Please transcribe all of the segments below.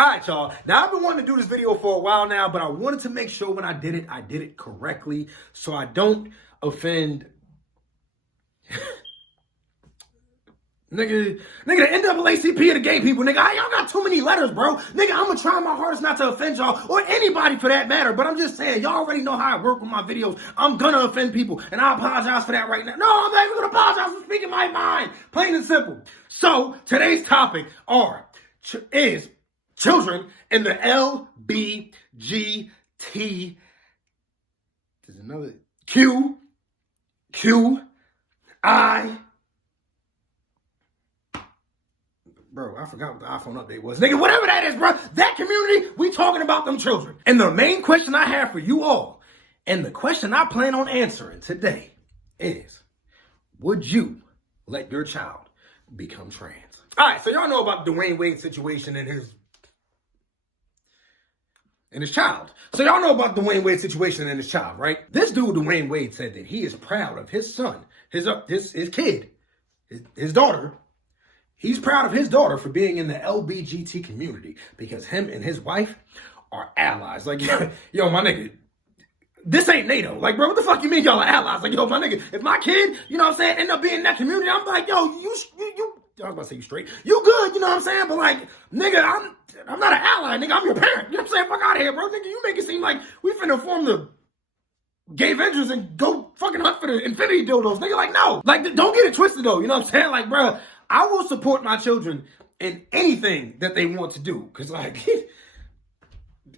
All right, y'all. Now, I've been wanting to do this video for a while now, but I wanted to make sure when I did it correctly so I don't offend... Nigga, the NAACP of the gay people, nigga, y'all got too many letters, bro. Nigga, I'm gonna try my hardest not to offend y'all, or anybody for that matter, but I'm just saying, y'all already know how I work with my videos. I'm gonna offend people, and I apologize for that right now. No, I'm not even gonna apologize for speaking my mind. Plain and simple. So, today's topic is children in the LBGT. There's another QI. Bro, I forgot what the iPhone update was. Nigga, whatever that is, bro. That community, we talking about them children. And the main question I have for you all, and the question I plan on answering today is, would you let your child become trans? All right, so y'all know about the Dwayne Wade situation and his child. So y'all know about the Dwayne Wade situation and his child, right? This dude, Dwayne Wade, said that he is proud of his son, his kid, his daughter. He's proud of his daughter for being in the LBGT community because him and his wife are allies. Like, yo, my nigga, this ain't NATO. Like, bro, what the fuck you mean y'all are allies? Like, yo, my nigga, if my kid, you know what I'm saying, end up being in that community, I'm like, yo, you I was about to say you straight. You good, you know what I'm saying? But like, nigga, I'm not an ally, nigga. I'm your parent. You know what I'm saying? Fuck out of here, bro. Nigga, you make it seem like we finna form the Gay Avengers and go fucking hunt for the infinity dildos. Nigga, like, no. Like, don't get it twisted, though. You know what I'm saying? Like, bro, I will support my children in anything that they want to do. Because, like,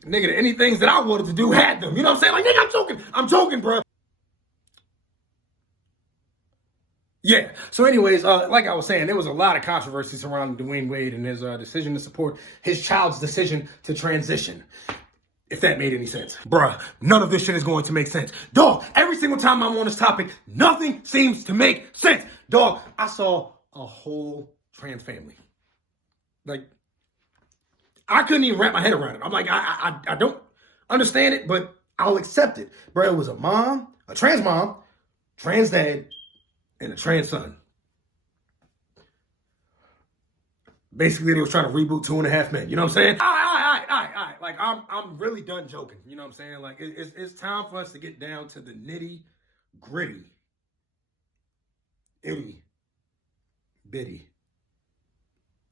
nigga, any things that I wanted to do had them. You know what I'm saying? Like, nigga, I'm joking, bro. Yeah. So anyways, like I was saying, there was a lot of controversy surrounding Dwayne Wade and his decision to support his child's decision to transition. If that made any sense. Bruh, none of this shit is going to make sense. Dog, every single time I'm on this topic, nothing seems to make sense. Dog, I saw a whole trans family. Like, I couldn't even wrap my head around it. I'm like, I don't understand it, but I'll accept it. Bro, it was a mom, a trans mom, trans dad, and a trans son. Basically, they was trying to reboot 2.5 Men. You know what I'm saying? All right. Like, I'm really done joking. You know what I'm saying? Like, it's time for us to get down to the nitty gritty. Itty bitty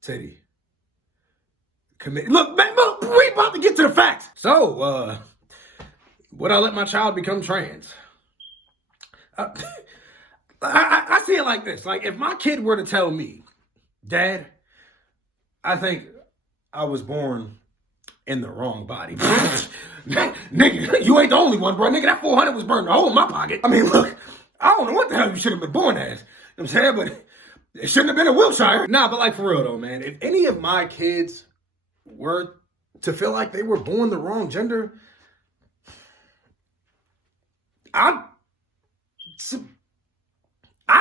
titty commit. Look, man, we about to get to the facts. So, would I let my child become trans? I see it like this. Like, if my kid were to tell me, Dad, I think I was born in the wrong body. Nigga, you ain't the only one, bro. Nigga, that 400 was burned a hole in my pocket. I mean, look, I don't know what the hell you should have been born as. You know what I'm saying? But it shouldn't have been in Wiltshire. Nah, but like for real though, man. If any of my kids were to feel like they were born the wrong gender, I'd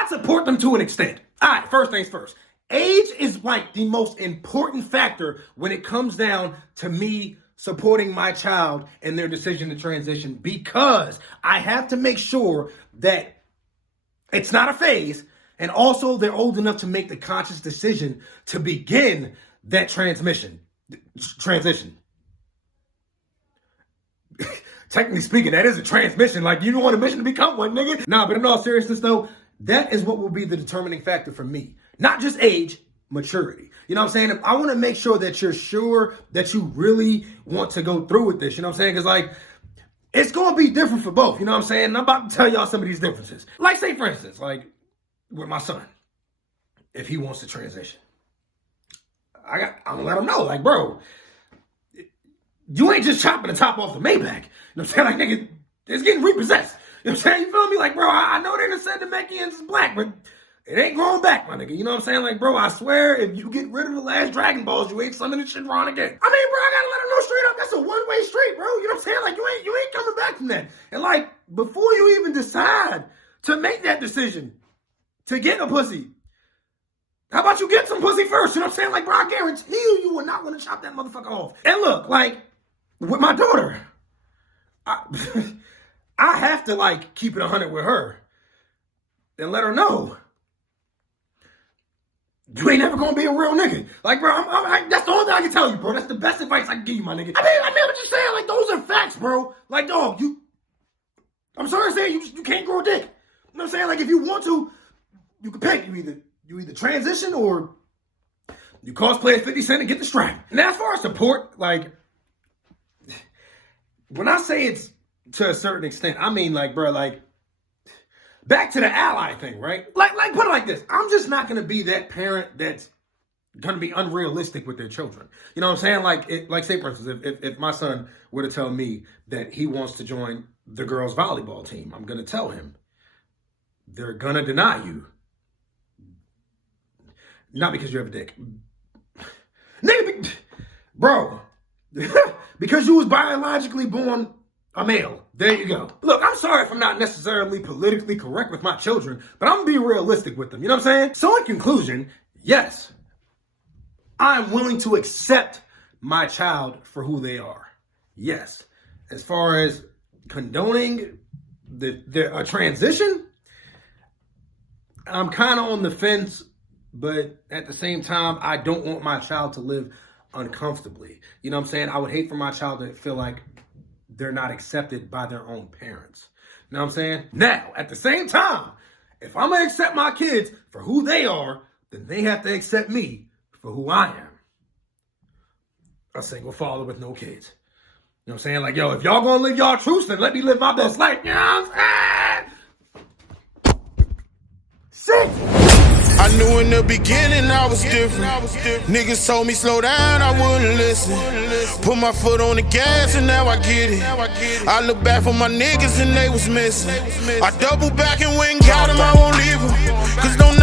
support them to an extent. All right, first things first. Age is like the most important factor when it comes down to me supporting my child in their decision to transition, because I have to make sure that it's not a phase, and also they're old enough to make the conscious decision to begin that transition. Technically speaking, that is a transmission. Like, you don't want a mission to become one, nigga. Nah, but in all seriousness though, that is what will be the determining factor for me. Not just age, maturity. You know what I'm saying? I want to make sure that you're sure that you really want to go through with this. You know what I'm saying? Because, like, it's going to be different for both. You know what I'm saying? And I'm about to tell y'all some of these differences. Like, say, for instance, like, with my son, if he wants to transition, I'm going to let him know, like, bro, you ain't just chopping the top off the Maybach. You know what I'm saying? Like, nigga, it's getting repossessed. You know what I'm saying? You feel me? Like, bro, I know they done said the Mexians is black, but it ain't growing back, my nigga. You know what I'm saying? Like, bro, I swear, if you get rid of the last Dragon Balls, you ain't summoning shit wrong again. I mean, bro, I gotta let him know straight up, that's a one-way street, bro. You know what I'm saying? Like, you ain't coming back from that. And, like, before you even decide to make that decision to get a pussy, how about you get some pussy first? You know what I'm saying? Like, bro, I guarantee you will not want to chop that motherfucker off. And look, like, with my daughter, I have to, like, keep it 100 with her and let her know, you ain't never gonna be a real nigga. Like, bro, that's the only thing I can tell you, bro. That's the best advice give you, my nigga. I mean, I'm just saying, like, those are facts, bro. Like, dog, I'm sorry to say, you can't grow a dick. You know what I'm saying? Like, if you want to, you can pick. You either transition or you cosplay as 50 Cent and get the strap. Now, as far as support, like, when I say it's to a certain extent, I mean, like, bro, like, back to the ally thing, right? Like, put it like this. I'm just not going to be that parent that's going to be unrealistic with their children. You know what I'm saying? Like say, for instance, if my son were to tell me that he wants to join the girls' volleyball team, I'm going to tell him, they're going to deny you. Not because you have a dick. Nigga, bro, because you was biologically born a male. There you go. Look, I'm sorry if I'm not necessarily politically correct with my children, but I'm going to be realistic with them. You know what I'm saying? So in conclusion, yes, I'm willing to accept my child for who they are. Yes. As far as condoning a transition, I'm kind of on the fence, but at the same time, I don't want my child to live uncomfortably. You know what I'm saying? I would hate for my child to feel like they're not accepted by their own parents. You know what I'm saying? Now, at the same time, if I'm going to accept my kids for who they are, then they have to accept me for who I am. A single father with no kids. You know what I'm saying? Like, yo, if y'all gonna live y'all truths, then let me live my best life. You know what I'm saying? Sick! I knew in the beginning I was different. Niggas told me slow down, I wouldn't listen. Put my foot on the gas and now I get it. I look back for my niggas and they was missing. I double back and went and got them, I won't leave them. Cause don't